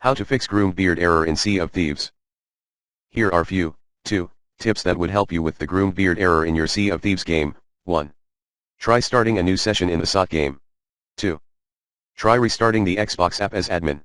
How to fix Groomedbeard error in Sea of Thieves. Here are few, 2, tips that would help you with the Groomedbeard error in your Sea of Thieves game. 1. Try starting a new session in the SOT game. 2. Try restarting the Xbox app as admin.